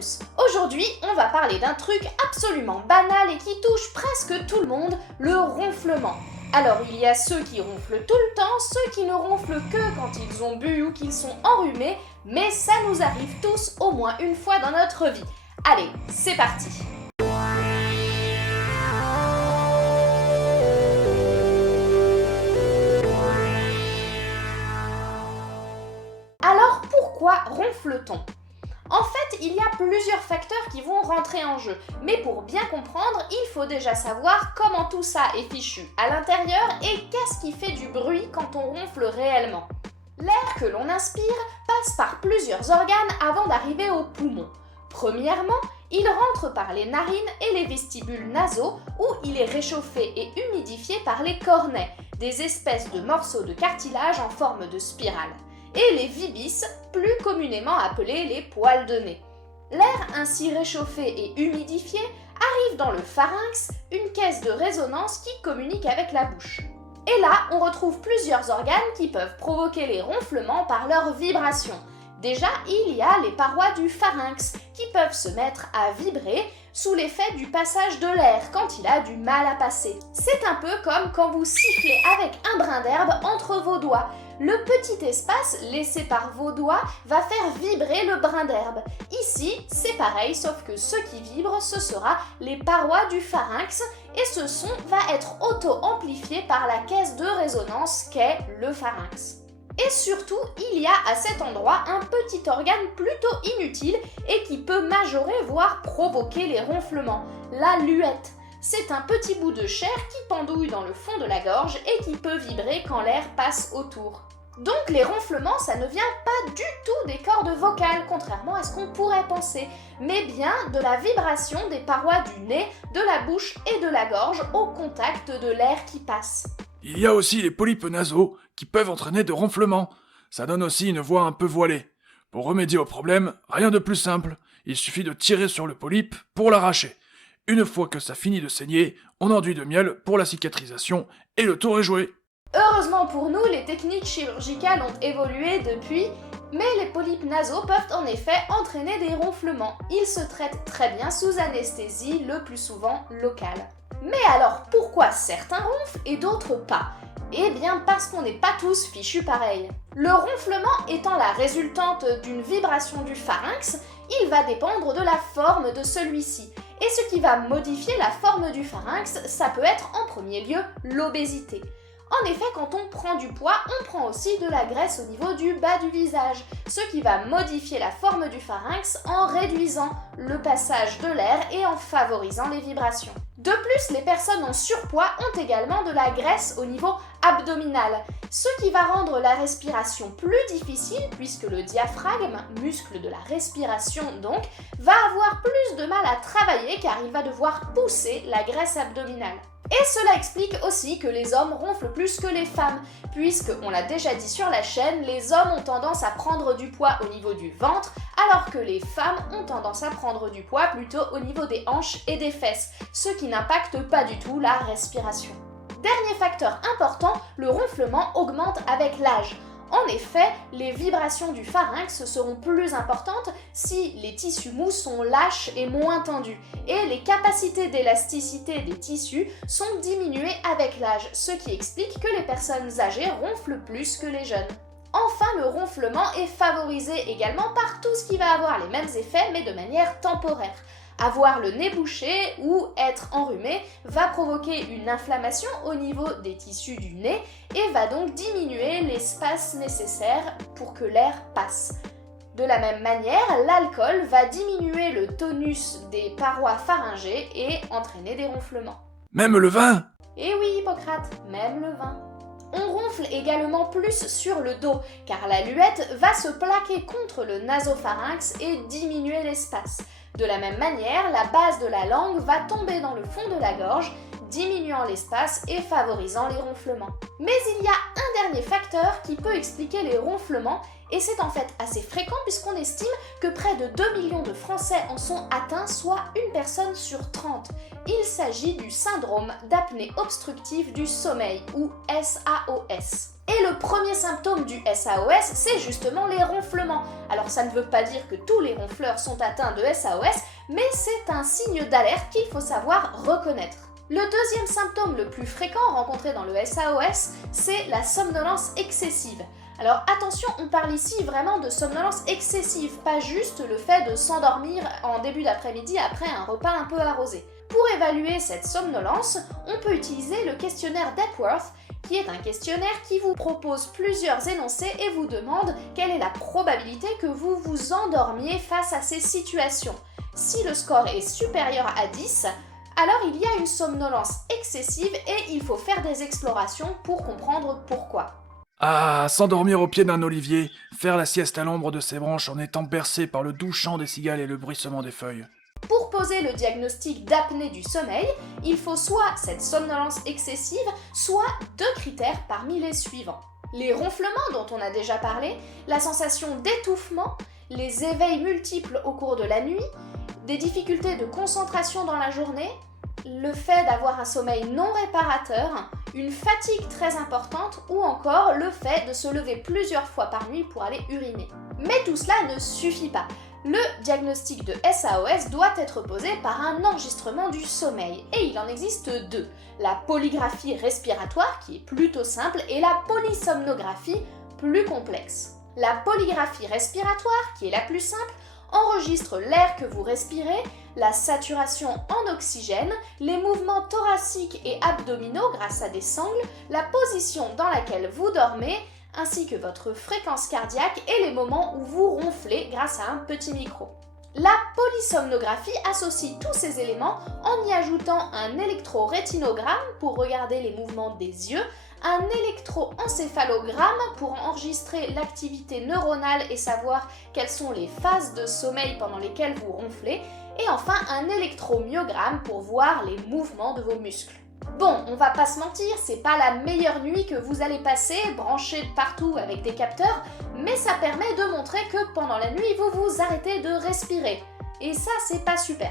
tous! Aujourd'hui, on va parler d'un truc absolument banal et qui touche presque tout le monde, le ronflement. Alors, il y a ceux qui ronflent tout le temps, ceux qui ne ronflent que quand ils ont bu ou qu'ils sont enrhumés, mais ça nous arrive tous au moins une fois dans notre vie. Allez, c'est parti! Alors, pourquoi ronfle-t-on ? En fait, il y a plusieurs facteurs qui vont rentrer en jeu, mais pour bien comprendre, il faut déjà savoir comment tout ça est fichu à l'intérieur et qu'est-ce qui fait du bruit quand on ronfle réellement. L'air que l'on inspire passe par plusieurs organes avant d'arriver aux poumons. Premièrement, il rentre par les narines et les vestibules nasaux où il est réchauffé et humidifié par les cornets, des espèces de morceaux de cartilage en forme de spirale, et les vibisses, plus communément appelés les poils de nez. L'air ainsi réchauffé et humidifié arrive dans le pharynx, une caisse de résonance qui communique avec la bouche. Et là, on retrouve plusieurs organes qui peuvent provoquer les ronflements par leur vibration. Déjà, il y a les parois du pharynx qui peuvent se mettre à vibrer sous l'effet du passage de l'air quand il a du mal à passer. C'est un peu comme quand vous sifflez avec un brin d'herbe entre vos doigts. Le petit espace laissé par vos doigts va faire vibrer le brin d'herbe. Ici, c'est pareil, sauf que ce qui vibre, ce sera les parois du pharynx et ce son va être auto-amplifié par la caisse de résonance qu'est le pharynx. Et surtout, il y a à cet endroit un petit organe plutôt inutile et qui peut majorer voire provoquer les ronflements, la luette. C'est un petit bout de chair qui pendouille dans le fond de la gorge et qui peut vibrer quand l'air passe autour. Donc les ronflements, ça ne vient pas du tout des cordes vocales, contrairement à ce qu'on pourrait penser, mais bien de la vibration des parois du nez, de la bouche et de la gorge au contact de l'air qui passe. Il y a aussi les polypes nasaux qui peuvent entraîner de ronflements. Ça donne aussi une voix un peu voilée. Pour remédier au problème, rien de plus simple. Il suffit de tirer sur le polype pour l'arracher. Une fois que ça finit de saigner, on enduit de miel pour la cicatrisation et le tour est joué. Heureusement pour nous, les techniques chirurgicales ont évolué depuis, mais les polypes nasaux peuvent en effet entraîner des ronflements. Ils se traitent très bien sous anesthésie, le plus souvent locale. Mais alors, pourquoi certains ronflent et d'autres pas ? Eh bien parce qu'on n'est pas tous fichus pareil. Le ronflement étant la résultante d'une vibration du pharynx, il va dépendre de la forme de celui-ci. Et ce qui va modifier la forme du pharynx, ça peut être en premier lieu l'obésité. En effet, quand on prend du poids, on prend aussi de la graisse au niveau du bas du visage, ce qui va modifier la forme du pharynx en réduisant le passage de l'air et en favorisant les vibrations. De plus, les personnes en surpoids ont également de la graisse au niveau abdominal, ce qui va rendre la respiration plus difficile puisque le diaphragme, muscle de la respiration donc, va avoir plus de mal à travailler car il va devoir pousser la graisse abdominale. Et cela explique aussi que les hommes ronflent plus que les femmes, puisque, on l'a déjà dit sur la chaîne, les hommes ont tendance à prendre du poids au niveau du ventre, alors que les femmes ont tendance à prendre du poids plutôt au niveau des hanches et des fesses, ce qui n'impacte pas du tout la respiration. Dernier facteur important, le ronflement augmente avec l'âge. En effet, les vibrations du pharynx seront plus importantes si les tissus mous sont lâches et moins tendus, et les capacités d'élasticité des tissus sont diminuées avec l'âge, ce qui explique que les personnes âgées ronflent plus que les jeunes. Enfin, le ronflement est favorisé également par tout ce qui va avoir les mêmes effets, mais de manière temporaire. Avoir le nez bouché ou être enrhumé va provoquer une inflammation au niveau des tissus du nez et va donc diminuer l'espace nécessaire pour que l'air passe. De la même manière, l'alcool va diminuer le tonus des parois pharyngées et entraîner des ronflements. Même le vin ? Eh oui, Hippocrate, même le vin. On ronfle également plus sur le dos, car la luette va se plaquer contre le nasopharynx et diminuer l'espace. De la même manière, la base de la langue va tomber dans le fond de la gorge, diminuant l'espace et favorisant les ronflements. Mais il y a un dernier facteur qui peut expliquer les ronflements, et c'est en fait assez fréquent puisqu'on estime que près de 2 millions de Français en sont atteints, soit une personne sur 30. Il s'agit du syndrome d'apnée obstructive du sommeil, ou SAOS. Et le premier symptôme du SAOS, c'est justement les ronflements. Alors ça ne veut pas dire que tous les ronfleurs sont atteints de SAOS, mais c'est un signe d'alerte qu'il faut savoir reconnaître. Le deuxième symptôme le plus fréquent rencontré dans le SAOS, c'est la somnolence excessive. Alors attention, on parle ici vraiment de somnolence excessive, pas juste le fait de s'endormir en début d'après-midi après un repas un peu arrosé. Pour évaluer cette somnolence, on peut utiliser le questionnaire d'Epworth, qui est un questionnaire qui vous propose plusieurs énoncés et vous demande quelle est la probabilité que vous vous endormiez face à ces situations. Si le score est supérieur à 10, alors il y a une somnolence excessive et il faut faire des explorations pour comprendre pourquoi. Ah, s'endormir au pied d'un olivier, faire la sieste à l'ombre de ses branches en étant bercé par le doux chant des cigales et le bruissement des feuilles. Pour poser le diagnostic d'apnée du sommeil, il faut soit cette somnolence excessive, soit 2 critères parmi les suivants. Les ronflements dont on a déjà parlé, la sensation d'étouffement, les éveils multiples au cours de la nuit, des difficultés de concentration dans la journée, le fait d'avoir un sommeil non réparateur, une fatigue très importante ou encore le fait de se lever plusieurs fois par nuit pour aller uriner. Mais tout cela ne suffit pas. Le diagnostic de SAOS doit être posé par un enregistrement du sommeil, et il en existe 2. La polygraphie respiratoire, qui est plutôt simple, et la polysomnographie, plus complexe. La polygraphie respiratoire, qui est la plus simple, enregistre l'air que vous respirez, la saturation en oxygène, les mouvements thoraciques et abdominaux grâce à des sangles, la position dans laquelle vous dormez, ainsi que votre fréquence cardiaque et les moments où vous ronflez grâce à un petit micro. La polysomnographie associe tous ces éléments en y ajoutant un électrorétinogramme pour regarder les mouvements des yeux, un électroencéphalogramme pour enregistrer l'activité neuronale et savoir quelles sont les phases de sommeil pendant lesquelles vous ronflez, et enfin un électromyogramme pour voir les mouvements de vos muscles. Bon, on va pas se mentir, c'est pas la meilleure nuit que vous allez passer, branché de partout avec des capteurs, mais ça permet de montrer que pendant la nuit, vous vous arrêtez de respirer. Et ça, c'est pas super.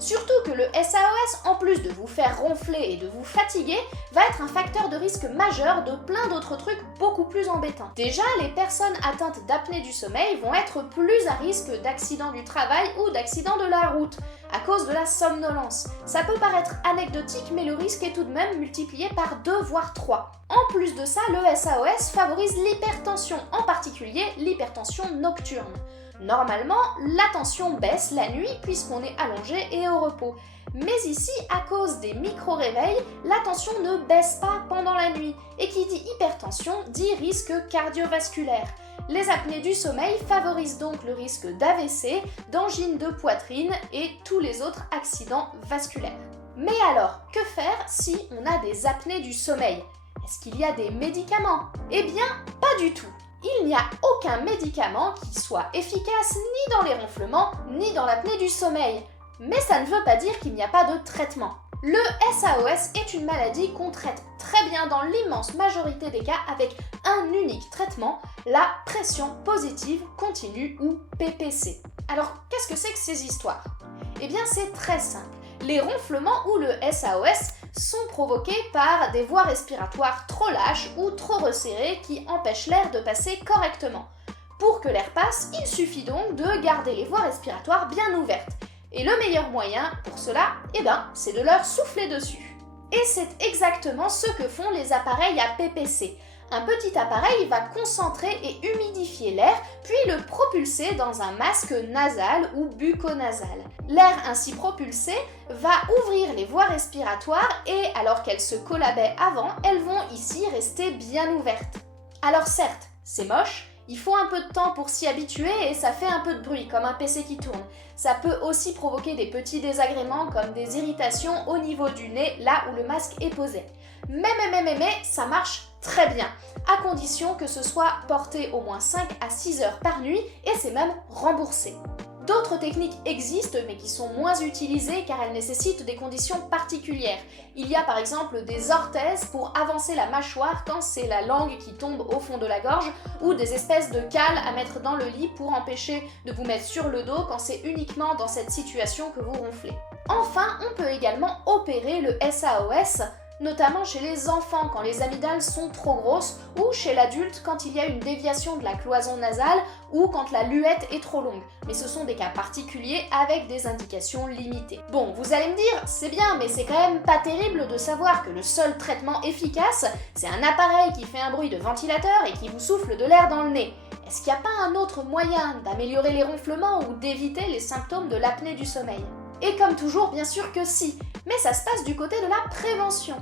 Surtout que le SAOS, en plus de vous faire ronfler et de vous fatiguer, va être un facteur de risque majeur de plein d'autres trucs beaucoup plus embêtants. Déjà, les personnes atteintes d'apnée du sommeil vont être plus à risque d'accidents du travail ou d'accidents de la route, à cause de la somnolence. Ça peut paraître anecdotique, mais le risque est tout de même multiplié par 2 voire 3. En plus de ça, le SAOS favorise l'hypertension, en particulier l'hypertension nocturne. Normalement, la tension baisse la nuit puisqu'on est allongé et au repos. Mais ici, à cause des micro-réveils, la tension ne baisse pas pendant la nuit. Et qui dit hypertension dit risque cardiovasculaire. Les apnées du sommeil favorisent donc le risque d'AVC, d'angine de poitrine et tous les autres accidents vasculaires. Mais alors, que faire si on a des apnées du sommeil? Est-ce qu'il y a des médicaments? Eh bien, pas du tout. Il n'y a aucun médicament qui soit efficace ni dans les ronflements, ni dans l'apnée du sommeil. Mais ça ne veut pas dire qu'il n'y a pas de traitement. Le SAOS est une maladie qu'on traite très bien dans l'immense majorité des cas avec un unique traitement, la pression positive continue ou PPC. Alors, qu'est-ce que c'est que ces histoires? Eh bien, c'est très simple. Les ronflements ou le SAOS sont provoqués par des voies respiratoires trop lâches ou trop resserrées qui empêchent l'air de passer correctement. Pour que l'air passe, il suffit donc de garder les voies respiratoires bien ouvertes. Et le meilleur moyen pour cela, c'est de leur souffler dessus. Et c'est exactement ce que font les appareils à PPC. Un petit appareil va concentrer et humidifier l'air, puis le propulser dans un masque nasal ou bucco-nasal. L'air ainsi propulsé va ouvrir les voies respiratoires et, alors qu'elles se collabaient avant, elles vont ici rester bien ouvertes. Alors certes, c'est moche, il faut un peu de temps pour s'y habituer et ça fait un peu de bruit, comme un PC qui tourne. Ça peut aussi provoquer des petits désagréments comme des irritations au niveau du nez, là où le masque est posé. Mais, ça marche très bien, à condition que ce soit porté au moins 5 à 6 heures par nuit et c'est même remboursé. D'autres techniques existent mais qui sont moins utilisées car elles nécessitent des conditions particulières. Il y a par exemple des orthèses pour avancer la mâchoire quand c'est la langue qui tombe au fond de la gorge, ou des espèces de cales à mettre dans le lit pour empêcher de vous mettre sur le dos quand c'est uniquement dans cette situation que vous ronflez. Enfin, on peut également opérer le SAOS, notamment chez les enfants quand les amygdales sont trop grosses, ou chez l'adulte quand il y a une déviation de la cloison nasale ou quand la luette est trop longue. Mais ce sont des cas particuliers avec des indications limitées. Bon, vous allez me dire, c'est bien, mais c'est quand même pas terrible de savoir que le seul traitement efficace, c'est un appareil qui fait un bruit de ventilateur et qui vous souffle de l'air dans le nez. Est-ce qu'il n'y a pas un autre moyen d'améliorer les ronflements ou d'éviter les symptômes de l'apnée du sommeil? Et comme toujours, bien sûr que si, mais ça se passe du côté de la prévention.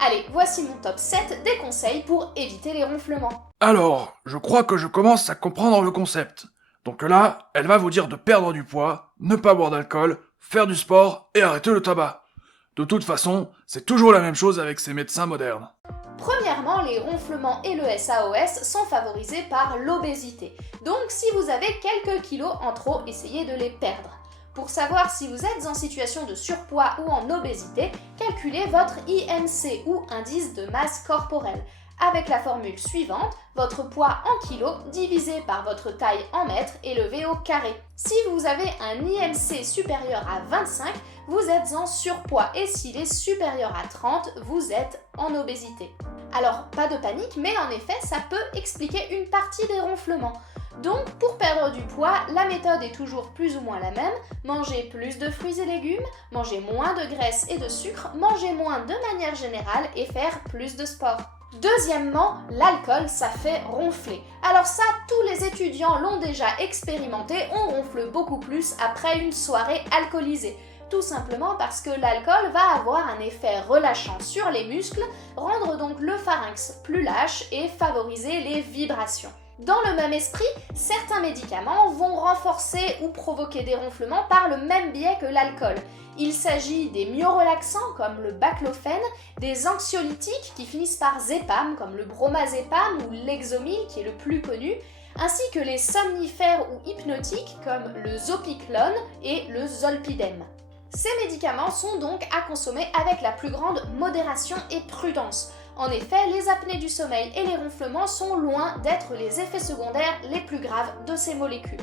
Allez, voici mon top 7 des conseils pour éviter les ronflements. Alors, je crois que je commence à comprendre le concept. Donc là, elle va vous dire de perdre du poids, ne pas boire d'alcool, faire du sport et arrêter le tabac. De toute façon, c'est toujours la même chose avec ces médecins modernes. Premièrement, les ronflements et le SAOS sont favorisés par l'obésité. Donc si vous avez quelques kilos en trop, essayez de les perdre. Pour savoir si vous êtes en situation de surpoids ou en obésité, calculez votre IMC ou indice de masse corporelle, avec la formule suivante, votre poids en kilos divisé par votre taille en mètres élevé au carré. Si vous avez un IMC supérieur à 25, vous êtes en surpoids et s'il est supérieur à 30, vous êtes en obésité. Alors, pas de panique, mais en effet, ça peut expliquer une partie des ronflements. Donc, pour perdre du poids, la méthode est toujours plus ou moins la même. Manger plus de fruits et légumes, manger moins de graisse et de sucre, manger moins de manière générale et faire plus de sport. Deuxièmement, l'alcool, ça fait ronfler. Alors ça, tous les étudiants l'ont déjà expérimenté, on ronfle beaucoup plus après une soirée alcoolisée. Tout simplement parce que l'alcool va avoir un effet relâchant sur les muscles, rendre donc le pharynx plus lâche et favoriser les vibrations. Dans le même esprit, certains médicaments vont renforcer ou provoquer des ronflements par le même biais que l'alcool. Il s'agit des myorelaxants comme le baclofène, des anxiolytiques qui finissent par zépam comme le bromazépam ou l'exomil qui est le plus connu, ainsi que les somnifères ou hypnotiques comme le zopiclone et le zolpidem. Ces médicaments sont donc à consommer avec la plus grande modération et prudence. En effet, les apnées du sommeil et les ronflements sont loin d'être les effets secondaires les plus graves de ces molécules.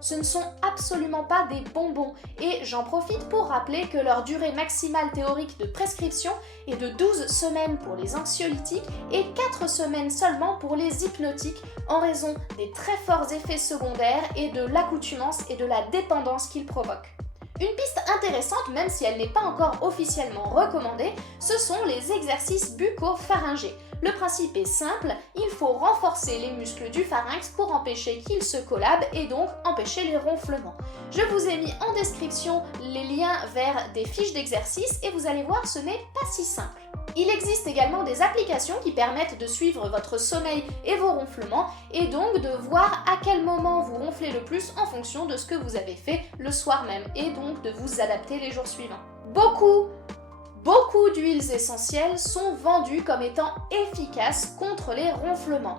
Ce ne sont absolument pas des bonbons et j'en profite pour rappeler que leur durée maximale théorique de prescription est de 12 semaines pour les anxiolytiques et 4 semaines seulement pour les hypnotiques en raison des très forts effets secondaires et de l'accoutumance et de la dépendance qu'ils provoquent. Une piste intéressante, même si elle n'est pas encore officiellement recommandée, ce sont les exercices bucco-pharyngés. Le principe est simple, il faut renforcer les muscles du pharynx pour empêcher qu'ils se collabent et donc empêcher les ronflements. Je vous ai mis en description les liens vers des fiches d'exercices et vous allez voir, ce n'est pas si simple. Il existe également des applications qui permettent de suivre votre sommeil et vos ronflements et donc de voir à quel moment vous ronflez le plus en fonction de ce que vous avez fait le soir même et donc de vous adapter les jours suivants. Beaucoup d'huiles essentielles sont vendues comme étant efficaces contre les ronflements.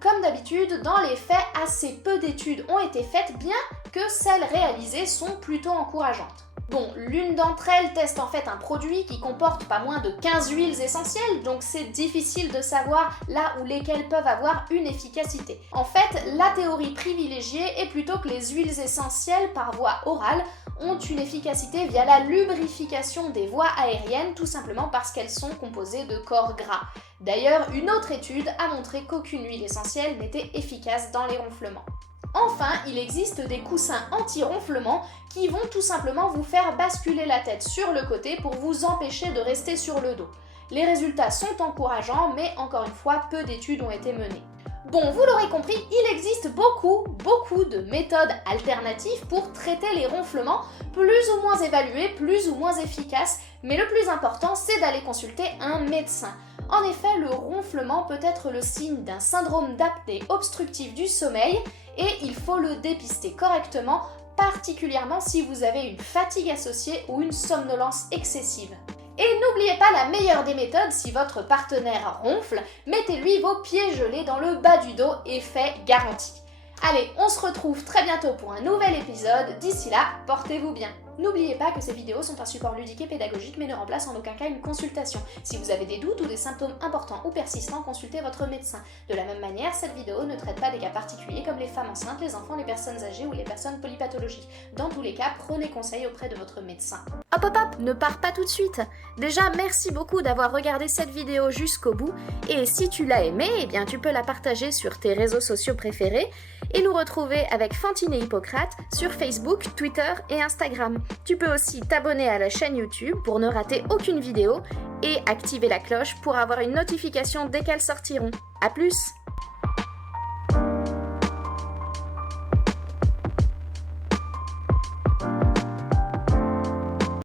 Comme d'habitude, dans les faits, assez peu d'études ont été faites, bien que celles réalisées sont plutôt encourageantes. Bon, l'une d'entre elles teste en fait un produit qui comporte pas moins de 15 huiles essentielles, donc c'est difficile de savoir là où lesquelles peuvent avoir une efficacité. En fait, la théorie privilégiée est plutôt que les huiles essentielles par voie orale ont une efficacité via la lubrification des voies aériennes, tout simplement parce qu'elles sont composées de corps gras. D'ailleurs, une autre étude a montré qu'aucune huile essentielle n'était efficace dans les ronflements. Enfin, il existe des coussins anti-ronflement qui vont tout simplement vous faire basculer la tête sur le côté pour vous empêcher de rester sur le dos. Les résultats sont encourageants, mais encore une fois, peu d'études ont été menées. Bon, vous l'aurez compris, il existe beaucoup de méthodes alternatives pour traiter les ronflements, plus ou moins évaluées, plus ou moins efficaces, mais le plus important, c'est d'aller consulter un médecin. En effet, le ronflement peut être le signe d'un syndrome d'apnée obstructive du sommeil et il faut le dépister correctement, particulièrement si vous avez une fatigue associée ou une somnolence excessive. Et n'oubliez pas la meilleure des méthodes, si votre partenaire ronfle, mettez-lui vos pieds gelés dans le bas du dos, effet garanti. Allez, on se retrouve très bientôt pour un nouvel épisode. D'ici là, portez-vous bien. N'oubliez pas que ces vidéos sont un support ludique et pédagogique mais ne remplacent en aucun cas une consultation. Si vous avez des doutes ou des symptômes importants ou persistants, consultez votre médecin. De la même manière, cette vidéo ne traite pas des cas particuliers comme les femmes enceintes, les enfants, les personnes âgées ou les personnes polypathologiques. Dans tous les cas, prenez conseil auprès de votre médecin. Hop hop hop, ne pars pas tout de suite. Déjà, merci beaucoup d'avoir regardé cette vidéo jusqu'au bout. Et si tu l'as aimée, eh bien tu peux la partager sur tes réseaux sociaux préférés et nous retrouver avec Fantine et Hippocrate sur Facebook, Twitter et Instagram. Tu peux aussi t'abonner à la chaîne YouTube pour ne rater aucune vidéo et activer la cloche pour avoir une notification dès qu'elles sortiront. A plus!